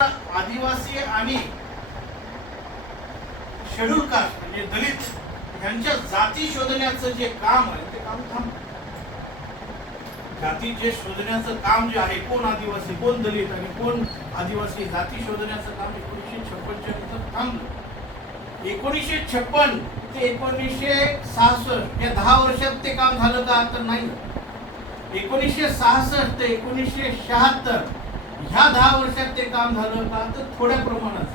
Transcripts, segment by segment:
आदिवासी आणि schedule caste म्हणजे दलित यांच्या जाती शोधण्याचं जे काम आहे ते काम थांबलं. जाती जे शोधण्याचं काम जे आहे, कोण आदिवासी कोण दलित आणि कोण आदिवासी जाती शोधण्याचं काम 1956 नंतर थांबलं. 1956 ते 1966 या 10 वर्षात ते काम झालं का? तर नाही. 1966 ते 1976 ह्या 10 वर्षात ते काम झालं का? तर थोड्या प्रमाणात.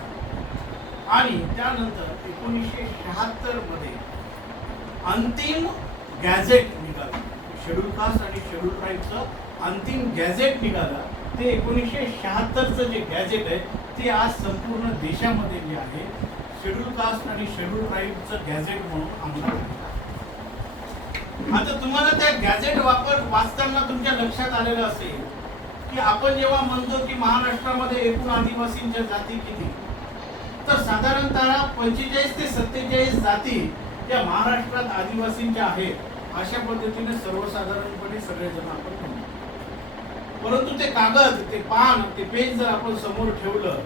आणि त्यानंतर 1976 मध्ये अंतिम गॅझेट निघालं, शेड्यूल कास्ट आणि शेड्यूल ट्राईबचं अंतिम गॅझेट निघालं. ते 1976चं जे गॅझेट आहे ते आज संपूर्ण देशामध्ये जे आहे शेड्यूल कास्ट आणि शेड्यूल ट्राईबचं गॅझेट म्हणून अंमलात आहे. आता तुम्हाला त्या गॅझेट वाचताना तुमच्या लक्षात आलेलं असेल की आपण जेव्हा म्हणतो की महाराष्ट्रामध्ये एकूण आदिवासींच्या जाती किती, तर साधारणतः 45 ते 47 जाती या महाराष्ट्रात आदिवासींच्या आहेत, अशा पद्धतीने सर्वसाधारणपणे सगळेजण आपण म्हणतो. परंतु ते कागद, ते पान, ते पेज जर आपण समोर ठेवलं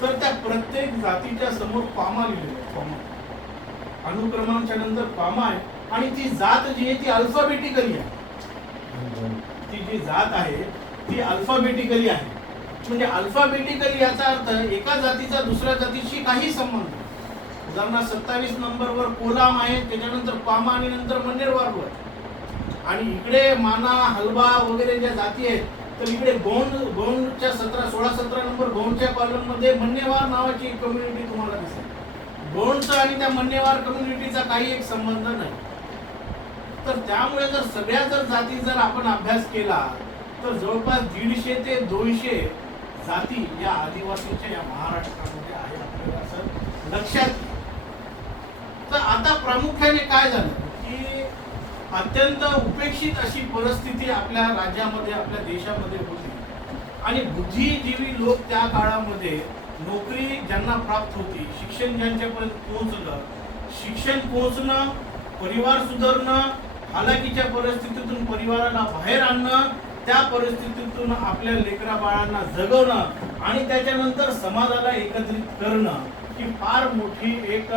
तर त्या प्रत्येक जातीच्या समोर पामा लिहिलेलं आहे. पामा अनुक्रमांच्या नंतर पामा आहे आणि ती जात जी आहे ती अल्फाबेटिकली आहे. ती जी जात आहे ती अल्फाबेटिकली आहे. म्हणजे अल्फाबेटिकली याचा अर्थ एका जातीचा दुसऱ्या जातीशी काही संबंध. उदाहरणार्थ 27 नंबरवर कोलाम आहे, त्याच्यानंतर पामा आणि नंतर मन्नेरवार. आणि इकडे माना, हलबा वगैरे ज्या जाती आहेत तर इकडे गोंडच्या 16-17 नंबर गोंडच्या कॉलम मध्ये मन्नेवार नावाची एक कम्युनिटी तुम्हाला दिसेल. गोंडचा आणि त्या मन्नेवार कम्युनिटीचा काही एक संबंध नाही. तर त्यामुळे जर सगळ्या जाती जर आपण अभ्यास केला तर जवळपास 150 ते 200 जाती या आदिवासींच्या या महाराष्ट्रामध्ये आहे, आपल्याला असं लक्षात. तर आता प्रामुख्याने काय झालं की अत्यंत उपेक्षित अशी परिस्थिती आपल्या राज्यामध्ये, आपल्या देशामध्ये होती. आणि बुद्धिजीवी लोक त्या काळामध्ये नोकरी ज्यांना प्राप्त होती, शिक्षण ज्यांच्यापर्यंत पोहोचलं, शिक्षण पोहोचणं, परिवार सुधारणं, हालाकीच्या परिस्थितीतून परिवाराला बाहेर आणणं, त्या परिस्थितीतून आपल्या लेकरा बाळांना जगवणं आणि त्याच्यानंतर समाजाला एकत्रित करणं ही फार मोठी एक